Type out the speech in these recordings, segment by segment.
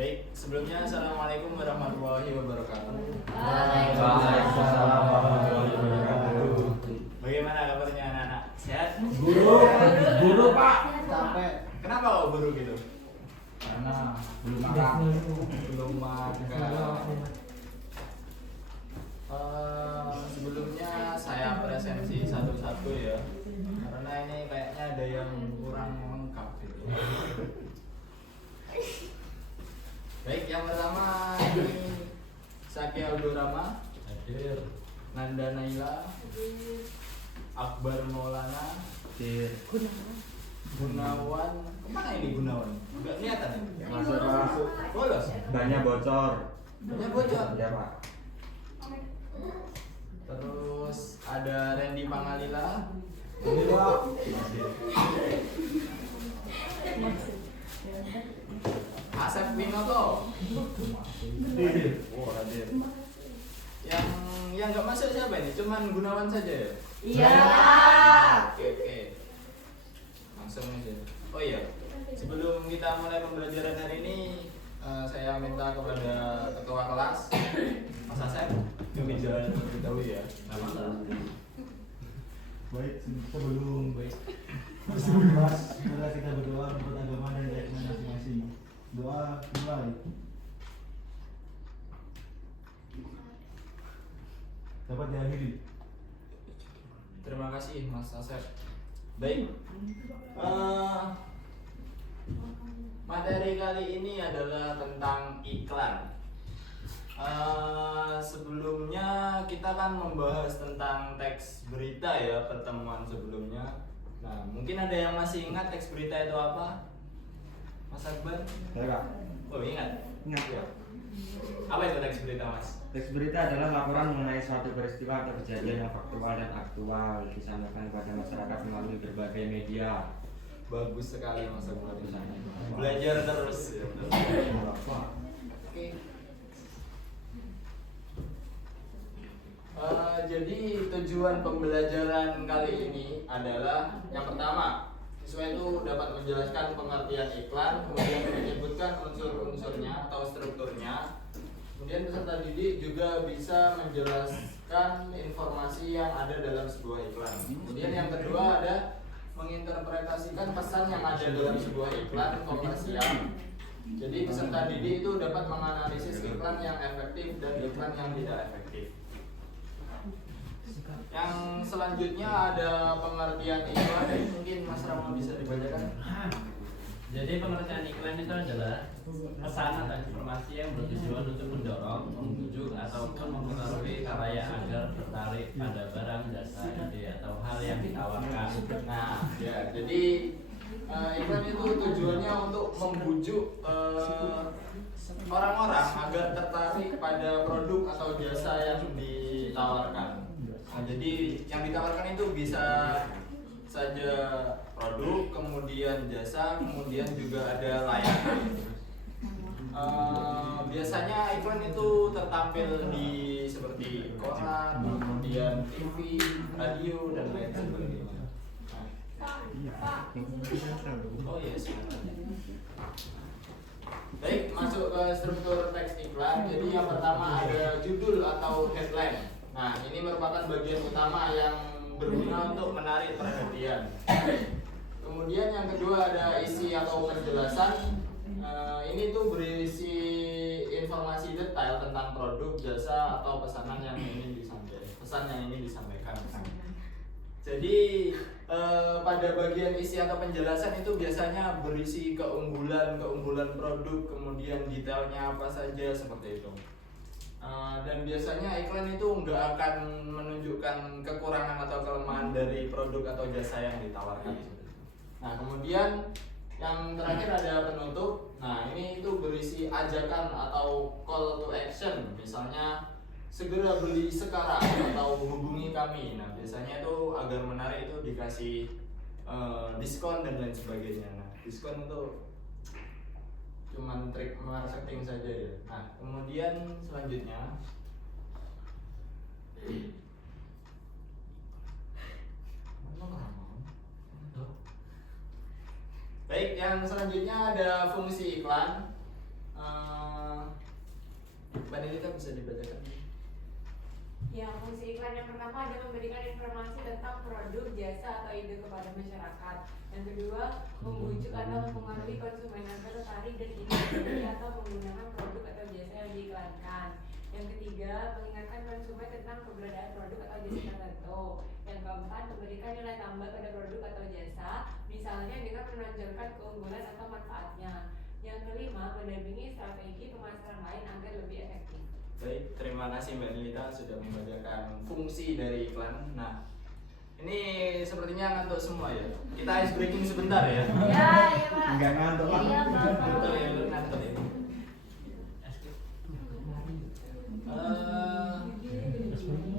Baik, sebelumnya Assalamualaikum warahmatullahi wabarakatuh. Waalaikumsalam warahmatullahi wabarakatuh. Bagaimana kabarnya anak-anak? Sehat? Guru Pak. Capek Kenapa kok buru gitu? Karena belum makan. Belum makan. Sebelumnya saya presensi satu-satu ya, karena ini kayaknya ada yang kurang lengkap gitu. Baik, yang pertama ini Saki Abdurrahma, Hadir. Nanda Naila, Akbar Maulana, Gunawan. Kemana ini Gunawan? Enggak kelihatan ya? Masuk. Bolos. Banyak bocor. Banyak bocor. Ya Pak. Terus ada Randy Pangalila, Ini Pak. Asep Winoto. Oh hadir. Yang nggak masuk siapa ini? Cuman Gunawan saja ya? Iya. Oke. Langsung aja. Oh iya, sebelum kita mulai pembelajaran hari ini, saya minta kepada ketua kelas, Mas Asep, kebijakan terlebih dahulu ya. baik sebelum Mas, mari kita berdoa menurut agama dan keyakinan masing-masing. Doa mulai. Dapat diakhiri. Terima kasih Mas Asep. Baik, materi kali ini adalah tentang iklan. Sebelumnya kita kan membahas tentang teks berita ya, pertemuan sebelumnya. Nah, mungkin ada yang masih ingat teks berita itu apa? Mas Akbar? Ya Pak. Oh, ingat? Ingat ya. Apa itu teks berita, Mas? Teks berita adalah laporan mengenai suatu peristiwa atau kejadian yang faktual dan aktual disampaikan kepada masyarakat melalui berbagai media. Bagus sekali Mas Akbar. Belajar terus ya. Oke. Jadi tujuan pembelajaran kali ini adalah yang pertama, siswa itu dapat menjelaskan pengertian iklan, kemudian menyebutkan unsur-unsurnya atau strukturnya. Kemudian peserta didik juga bisa menjelaskan informasi yang ada dalam sebuah iklan. Kemudian yang kedua ada menginterpretasikan pesan yang ada dalam sebuah iklan komersial. Jadi peserta didik itu dapat menganalisis iklan yang efektif dan iklan yang tidak efektif. Yang selanjutnya ada pengertian iklan, mungkin Mas Rama bisa dibacakan. Jadi pengertian iklan itu adalah pesan atau informasi yang bertujuan untuk mendorong, membujuk ataupun mempengaruhi khalayak agar tertarik pada barang, jasa, ide atau hal yang ditawarkan. Nah, ya, jadi iklan itu tujuannya untuk membujuk orang-orang agar tertarik pada produk atau jasa yang ditawarkan. Nah, jadi yang ditawarkan itu bisa saja produk, kemudian jasa, kemudian juga ada layanan. Biasanya iklan itu tertampil di seperti koran, kemudian TV, radio, dan lain sebagainya. Oh yes. Baik, masuk ke struktur teks iklan. Jadi yang pertama ada judul atau headline. Nah, ini merupakan bagian utama yang berguna untuk menarik perhatian. Kemudian yang kedua ada isi atau penjelasan. Ini tuh berisi informasi detail tentang produk, jasa, atau pesanan yang ingin disampaikan. Jadi pada bagian isi atau penjelasan itu biasanya berisi keunggulan produk, kemudian detailnya apa saja seperti itu. Dan biasanya iklan itu nggak akan menunjukkan kekurangan atau kelemahan dari produk atau jasa yang ditawarkan. Nah, kemudian yang terakhir ada penutup. Nah, ini itu berisi ajakan atau call to action, misalnya segera beli sekarang atau hubungi kami. Nah, biasanya itu agar menarik itu dikasih diskon dan lain sebagainya. Nah, diskon itu cuman trik marketing saja ya. Nah, kemudian selanjutnya Baik, yang selanjutnya ada fungsi iklan. Mbak Nilita bisa dibacakan? Ya, fungsi iklan yang pertama adalah memberikan informasi tentang produk, jasa, atau ide kepada masyarakat. Yang kedua, membujuk atau mempengaruhi konsumen agar tertarik dan ingin membeli atau menggunakan produk atau jasa yang diiklankan. Yang ketiga, mengingatkan konsumen tentang keberadaan produk atau jasa tertentu. Yang keempat, memberikan nilai tambah pada produk atau jasa, misalnya dengan menonjolkan keunggulan atau manfaatnya. Yang kelima, mendampingi strategi pemasaran lain agar lebih efektif. Baik, terima kasih Mbak Nilita sudah membacakan fungsi dari iklan. Nah, ini sepertinya ngantuk semua ya. Kita ice breaking sebentar ya. Ya, iya Pak. Enggak ngantuk lah. Iya Pak. Betul ya, ngantuk ya.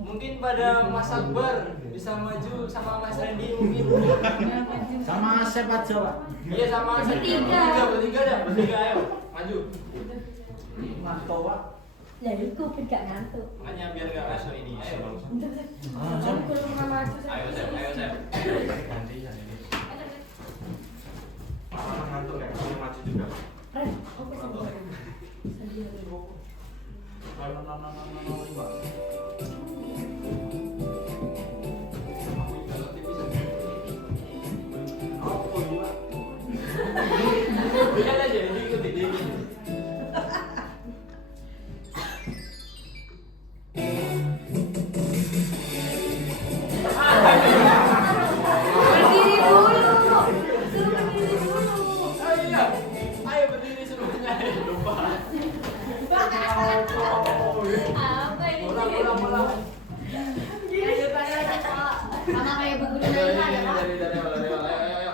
Mungkin pada Mas Akbar bisa maju sama Mas Randy mungkin. Sama Asep aja, Pak. Iya sama bertiga dah, bertiga ayo maju. Ngantuk, Pak. Lah iku gak ngantuk. Makanya biar nggak ngantuk ini. Ayo. Kamu kurang pernah maju. Ayo Sep. Ganti ya ini. Orang ngantuk ya, kamu maju juga. Ren, oke sendiri. Lihat aja, diikuti. Berdiri dulu. Suruh berdiri dulu. Iya, ayo berdiri semuanya. Lupa. Apa ini? Bola. Lanjut Pak. Sama kayak buku Nilita ya Pak. Ayo.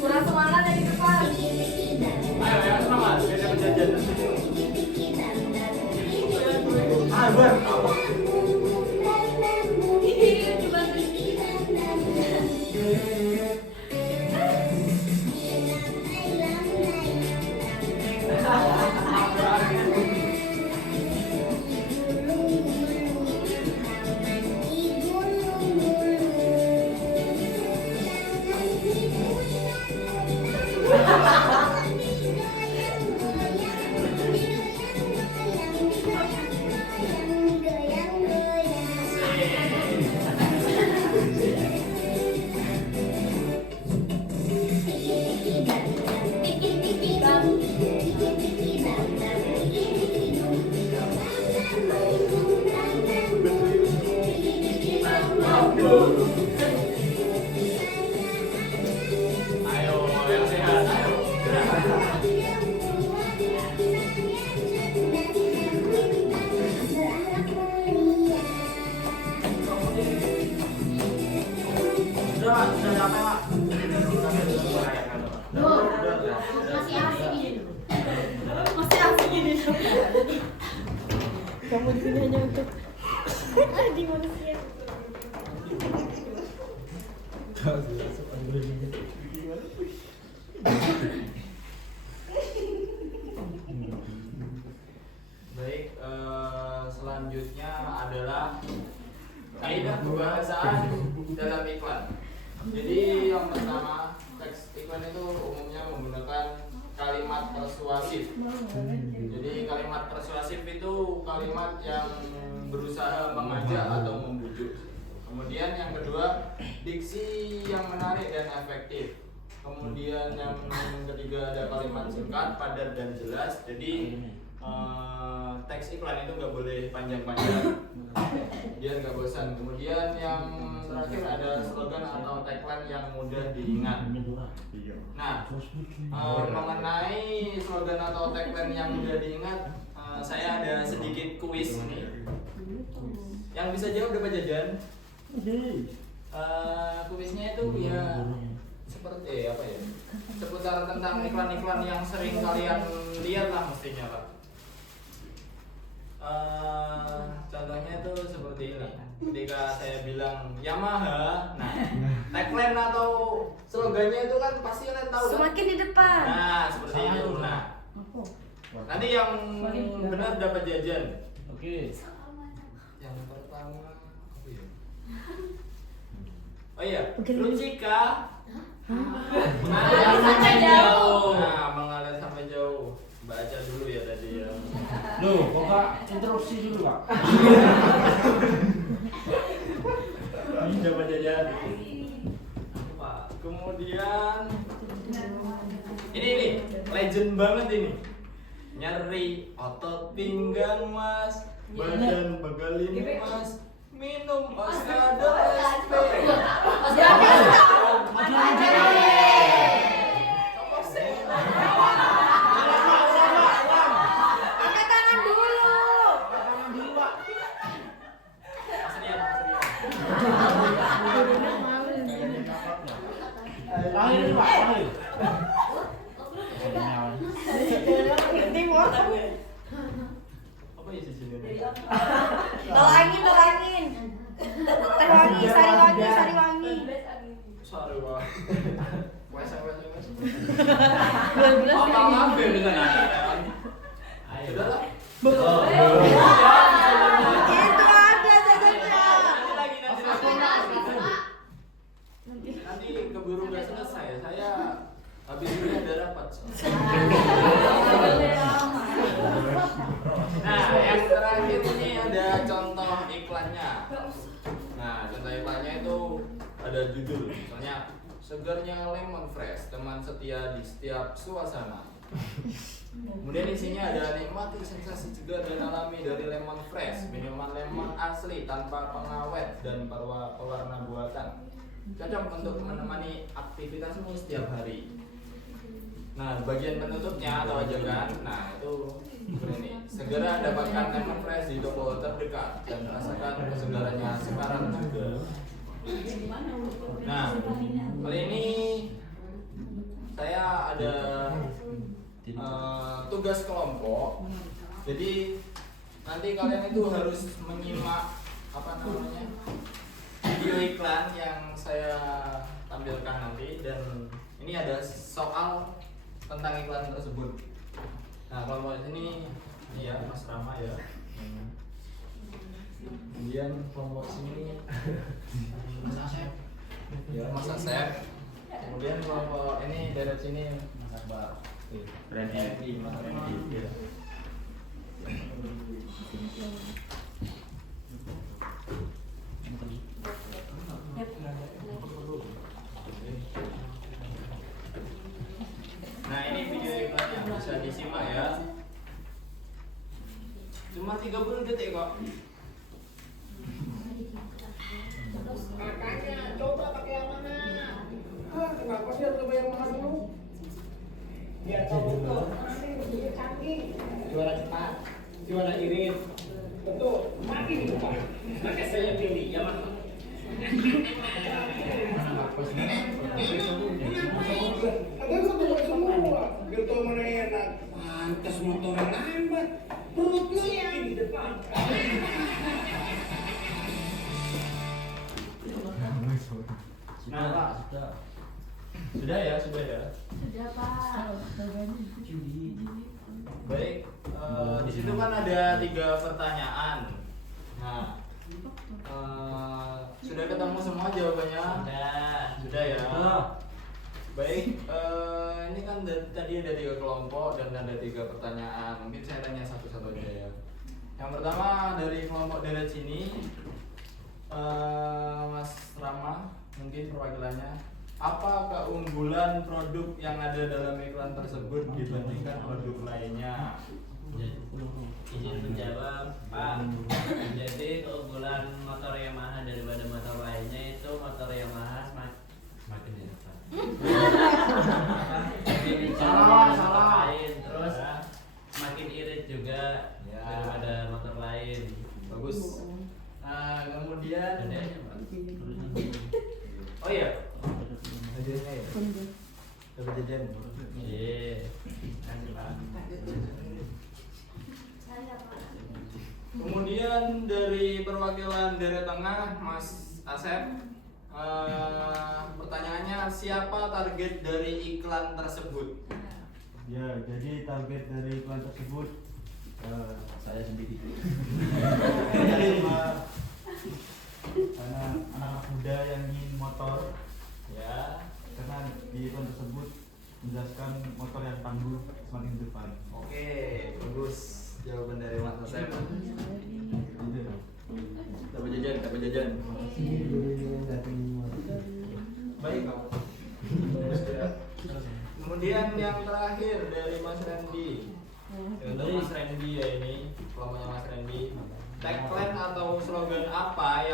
Kurang semangat dari depan. Ayo ya, semangat. Biar dapat jajan. Coba Ayo, yang sehat. Ayo. Sudah sampai Pak. Loh, masih asing ini. Masih asing ini. Kamu di sini hanya untuk di manusia. Baik, selanjutnya adalah kaidah kebahasaan dalam iklan. Jadi yang pertama, teks iklan itu umumnya menggunakan kalimat persuasif. Jadi kalimat persuasif itu kalimat yang berusaha mengajak atau membujuk. Kemudian yang kedua, diksi yang menarik dan efektif. Kemudian yang ketiga ada kalimat singkat, padat dan jelas. Jadi teks iklan itu nggak boleh panjang-panjang biar nggak bosan. Kemudian yang terakhir ada slogan atau tagline yang mudah diingat. Nah, mengenai slogan atau tagline yang mudah diingat, saya ada sedikit kuis nih. Yang bisa jawab dapat jajan. Kuisnya itu ya seperti apa ya? Seputar tentang iklan-iklan yang sering kalian lihat lah mestinya Pak. Contohnya itu seperti ini. Ketika saya bilang Yamaha, nah tagline atau slogannya itu kan pasti kalian tahu kan? Semakin di depan. Nah, seperti itu. Nah, nanti yang benar dapat jajan. Oke. Yang pertama apa ya? Oh iya, Rucika mengalir sampai jauh. Nah, mengalir sampai jauh. Baca dulu ya tadi ya. Loh, kok Kak interupsi dulu, Kak? Ini dapat jajan. Kemudian ini legend banget ini. Nyeri otot pinggang mas, badan begalin mas, minum Oskado SP. Angkat tangan dulu. Panggil dulu, Pak. Panggil. Apa ya sih sini? Tolangin. Teh wangi, sari wangi. Sorry pak. Wes. Belum Oh, maaf ya bisa nanya. Ayo. Sudah lah. Oh. Itu ada jajannya. Nanti keburu nggak selesai. Saya habis ini ada rapat. Nah, yang terakhir ini ada contoh iklannya. Nah, contoh iklannya itu ada judul, misalnya segarnya lemon fresh, teman setia di setiap suasana. Kemudian isinya ada nikmati sensasi segar dan alami dari lemon fresh, minuman lemon asli tanpa pengawet dan pewarna buatan. Cocok untuk menemani aktivitasmu setiap hari. Nah, bagian penutupnya atau ajakan, nah itu ini. Segera dapatkan lemon fresh di toko terdekat dan rasakan kesegarannya sekarang juga. Nah, kali ini saya ada tugas kelompok. Jadi nanti kalian itu harus menyimak video iklan yang saya tampilkan nanti, dan ini ada soal tentang iklan tersebut. Nah, kelompok ini ya Mas Rama ya. Kemudian kelompok sini Mas Asep. Ya Mas Asep. Kemudian kelompok ini dari sini Mas Akbar. Randy. Mas Randy. Ya. Nah, ini video iklannya bisa disimak ya. Cuma 30 detik kok. Makanya coba pakai yang mana? Kenapa sih harus coba yang mana dulu? Biar tahu betul. Ini canggih. Juara cepat, juara irit. Betul, makin cepat. Maka saya pilih Yamaha. Ada semua. Gitu mana enak. Pantas motornya lambat. Perutnya yang di depan. Nah, Pak, sudah ya. Sudah, Pak. Baik, di situ kan ada 3 pertanyaan. Nah, sudah ketemu semua jawabannya? Sudah ya. Baik, ini kan tadi ada 3 kelompok dan ada 3 pertanyaan. Mungkin saya tanya satu-satu aja ya. Yang pertama dari kelompok deret sini, Mas Rama, mungkin perwakilannya. Apa keunggulan produk yang ada dalam iklan tersebut dibandingkan produk lainnya? Izin menjawab, Pak. Jadi keunggulan motor Yamaha daripada motor lainnya itu motor Yamaha semakin di depan. Salah. Lain, terus semakin irit juga Ya. daripada motor lain. Bagus. Nah, kemudian Bedanya, Pak. oh iya. Hadiahnya ya. Dapat jajan. Iya. Kemudian dari perwakilan daerah tengah Mas Asep, pertanyaannya, siapa target dari iklan tersebut? Ya, jadi target dari iklan tersebut Saya sendiri. sama anak-anak muda yang ingin motor, Ya. karena di iklan tersebut menjelaskan motor yang tangguh semakin ke depan. Oke, bagus jawaban dari Mas Asep. Dapat jajan. Baik, kamu. Kemudian yang terakhir dari Mas Randy. Untuk Mas Randy ya ini, kelompoknya Mas Randy. Tagline atau slogan apa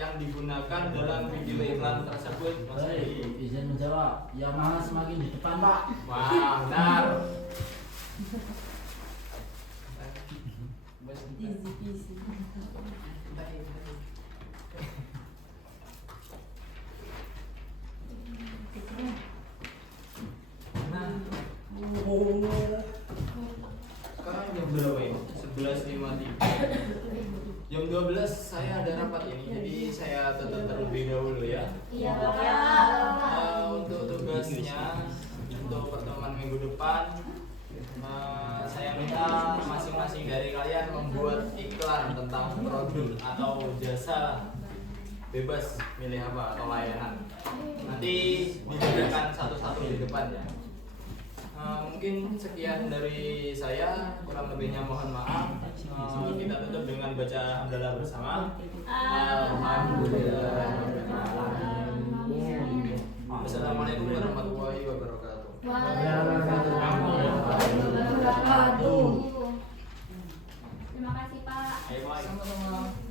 yang digunakan dalam video iklan tersebut, Mas Randy? Baik, izin menjawab. Yamaha semakin di depan, Pak. Wah, benar. Easy peasy. Sekarang jam berapa ini? 11.53. Jam 12 saya ada rapat ini, jadi saya tutup terlebih dahulu ya. Iya. Untuk tugasnya untuk pertemuan minggu depan, saya minta masing-masing dari kalian membuat iklan tentang produk atau jasa, bebas milih apa atau layanan. Nanti dibedakan satu-satu di depan ya. Mungkin sekian dari saya, kurang lebihnya mohon maaf. Kita tutup dengan baca hamdalah bersama. Alhamdulillah. Assalamualaikum warahmatullahi wabarakatuh. Waalaikumsalam warahmatullahi wabarakatuh.